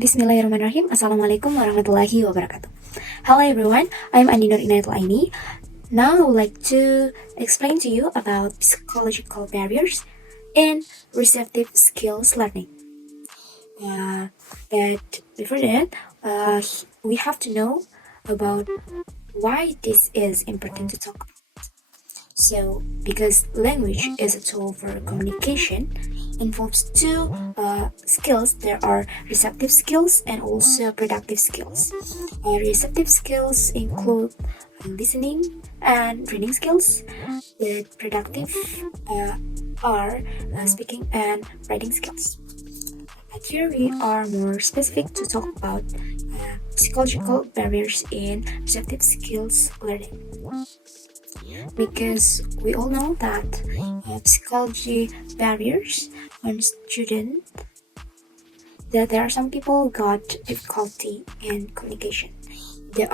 Bismillahirrahmanirrahim. Assalamualaikum warahmatullahi wabarakatuh. Hello everyone, I'm Inayatul Aini. Now I would like to explain to you about psychological barriers in receptive skills learning. But before that, we have to know about why this is important to talk about. So, because language is a tool for communication, involves two skills. There are receptive skills and also productive skills. Receptive skills include listening and reading skills. The productive are speaking and writing skills. But here we are more specific to talk about psychological barriers in receptive skills learning. Because we all know that psychology barriers on students, that there are some people who got difficulty in communication. They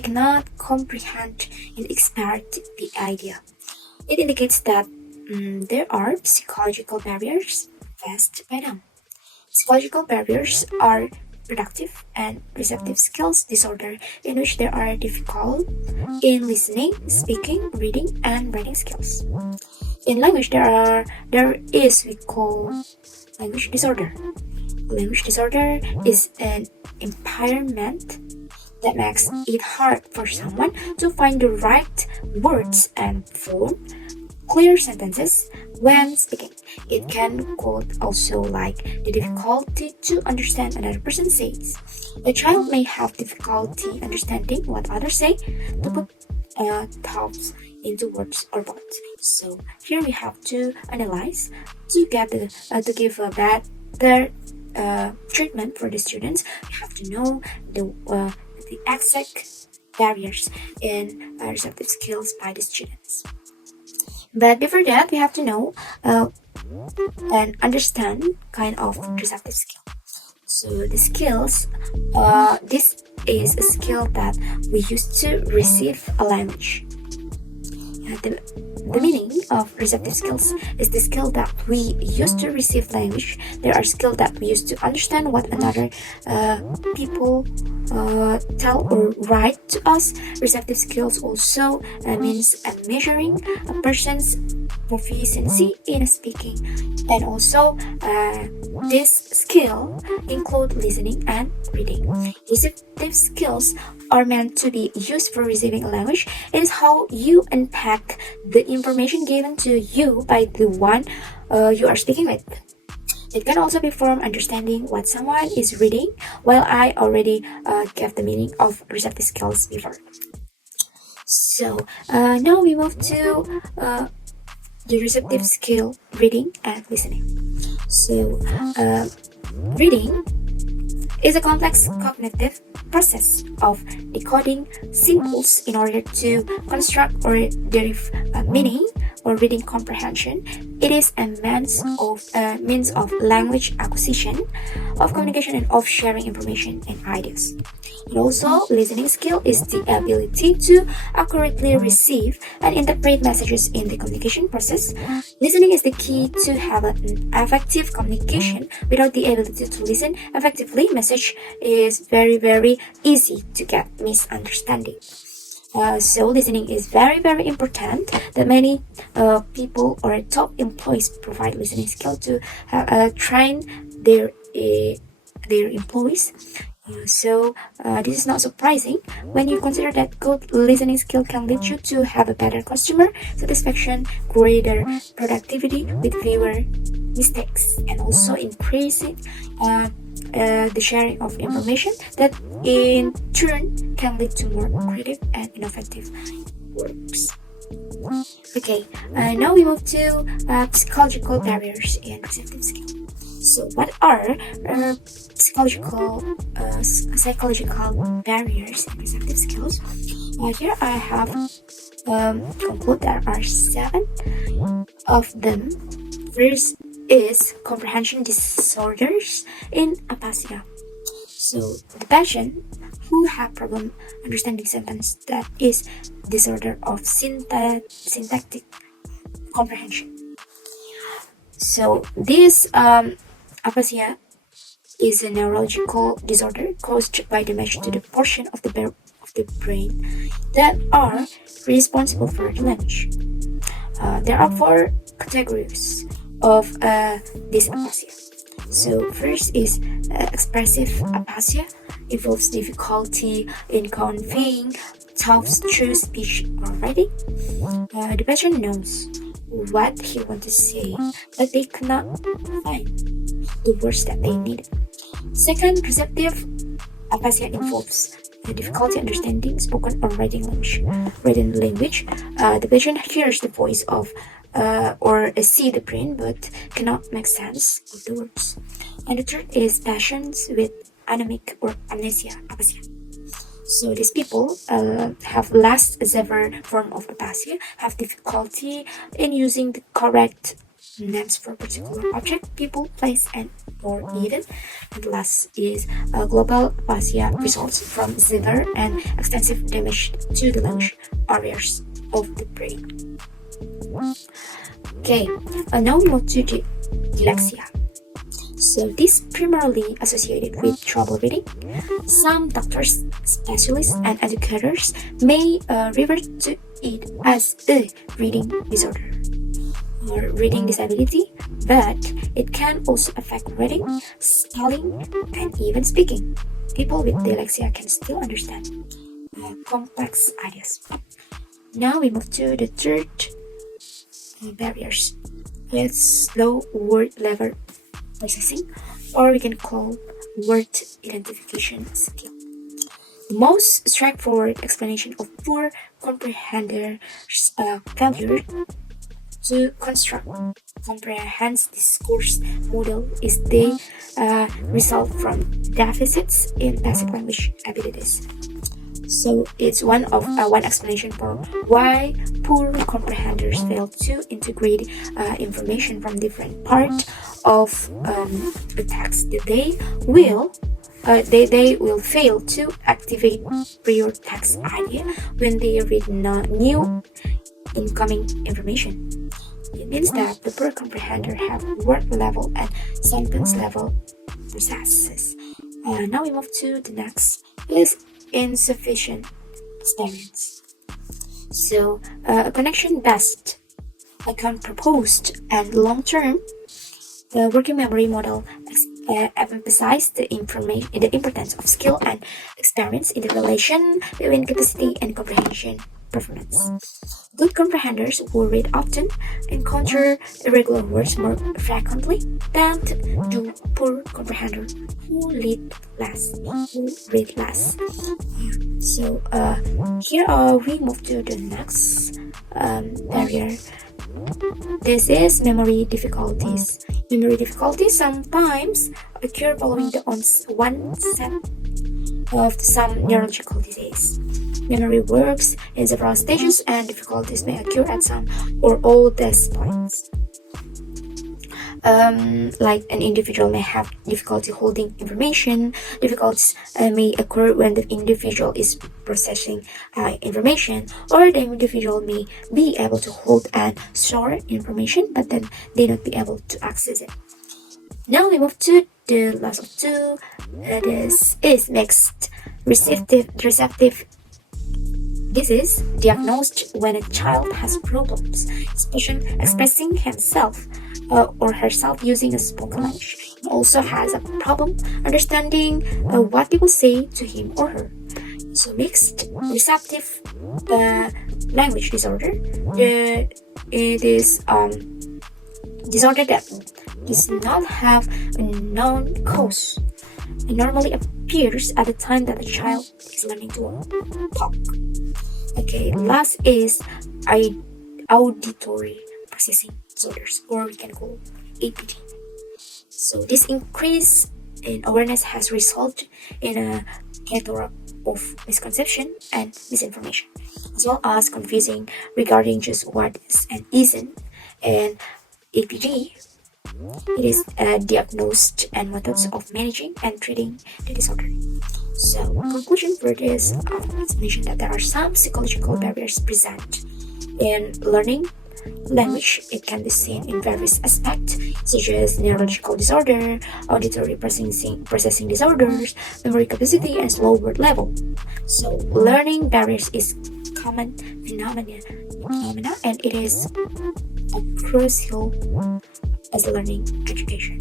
cannot comprehend and expert the idea. It indicates that there are psychological barriers faced by them. Psychological barriers are productive and receptive skills disorder in which there are difficult in listening, speaking, reading, and writing skills. In language, there is we call language disorder. Language disorder is an impairment that makes it hard for someone to find the right words and form clear sentences when speaking. It can also like the difficulty to understand another person says. A child may have difficulty understanding what others say to put thoughts into words or words. So here we have to analyze to get to give a better treatment for the students. We have to know the exact barriers in receptive skills by the students. But before that, we have to know and understand kind of receptive skill. So the skills, this is a skill that we use to receive a language. The meaning of receptive skills is the skill that we use to receive language. There are skills that we use to understand what another people tell or write to us. Receptive skills also means measuring a person's proficiency in speaking, and also this skill include listening and reading. Receptive skills are meant to be used for receiving a language. It is how you unpack the information given to you by the one you are speaking with. It can also be from understanding what someone is reading, while I already gave the meaning of receptive skills before. So now we move to the receptive skill, reading and listening. So reading is a complex cognitive process of decoding symbols in order to construct or derive meaning or reading comprehension. It is a means of language acquisition, of communication, and of sharing information and ideas. And also, listening skill is the ability to accurately receive and interpret messages in the communication process. Listening is the key to have an effective communication. Without the ability to listen effectively, message is very easy to get misunderstanding. So listening is very important. That many people or top employees provide listening skill to train their employees. So this is not surprising when you consider that good listening skill can lead you to have a better customer satisfaction, greater productivity with fewer mistakes, and also increasing the sharing of information that in turn can lead to more creative and innovative works. Okay, now we move to psychological barriers in receptive skill. So what are psychological barriers in receptive skills? Here I have conclude there are 7 of them. First is comprehension disorders in aphasia. So the patient who have problem understanding sentence, that is disorder of syntactic comprehension. So this aphasia is a neurological disorder caused by damage to the portion of the brain that are responsible for the language. There are four categories of this aphasia. So first is expressive aphasia, involves difficulty in conveying thoughts through speech or writing. The patient knows what he wants to say, but they cannot find the words that they need. Second, receptive aphasia involves the difficulty understanding spoken or written language. The patient hears the voice of or see the print but cannot make sense of the words. And the third is patients with anemic or amnesia aphasia. So these people have less severe form of aphasia, have difficulty in using the correct names for particular object, people, place, and or event. And last is global aphasia results from severe and extensive damage to the language areas of the brain. Okay, now we move to dyslexia. So this primarily associated with trouble reading. Some doctors, specialists, and educators may refer to it as a reading disorder or reading disability, but it can also affect reading, spelling, and even speaking. People with dyslexia can still understand complex ideas. Now we move to the third barriers. It's slow word level processing, or we can call word identification skill. The most straightforward explanation of poor comprehenders' failure to construct comprehends discourse model is they result from deficits in basic language abilities. So it's one explanation for why poor comprehenders fail to integrate information from different parts of the text. They will fail to activate prior text idea when they read new incoming information. It means that the poor comprehender have word level and sentence level processes. Now we move to the next is insufficient experience. So a connection-based account proposed and long-term working memory model emphasizes the importance of skill and experience in the relation between capacity and comprehension performance. Good comprehenders who read often encounter irregular words more frequently than do poor comprehenders who read less. So here we move to the next barrier. This is memory difficulties. Memory difficulties sometimes occur following the onset of some neurological disease. Memory works in several stages and difficulties may occur at some or all these points. Like an individual may have difficulty holding information. Difficulties may occur when the individual is processing information, or the individual may be able to hold and store information, but then they not be able to access it. Now we move to the last of two. This is mixed receptive. This is diagnosed when a child has problems, especially expressing himself or herself using a spoken language. He also has a problem understanding what people say to him or her. So mixed receptive language disorder. It is disorder that does not have a known cause. It normally appears at the time that the child is learning to talk. Okay, last is auditory processing disorders, or we can call APD. So this increase in awareness has resulted in a plethora of misconception and misinformation, as well as confusing regarding just what is and isn't an APD. It is diagnosed and methods of managing and treating the disorder. So, conclusion for this explanation that there are some psychological barriers present in learning language. It can be seen in various aspects, such as neurological disorder, auditory processing disorders, memory capacity, and slow word level. So, learning barriers is common phenomena, and it is a crucial as learning education.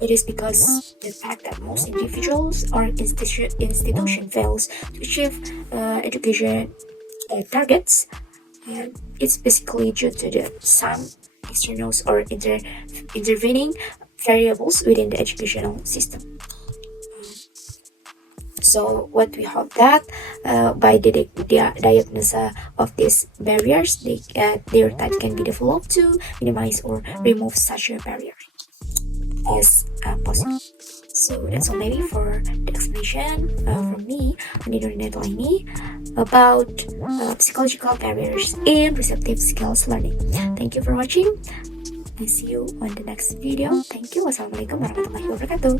It is because the fact that most individuals or institution fails to achieve education targets, it's basically due to some externals or intervening variables within the educational system. So what we hope that by the diagnosis of these barriers, their type can be developed to minimize or remove such a barrier as possible. So that's all maybe for the explanation from me, Inayatul Aini, about psychological barriers in receptive skills learning. Thank you for watching. I see you on the next video. Thank you. Wassalamualaikum warahmatullahi wabarakatuh.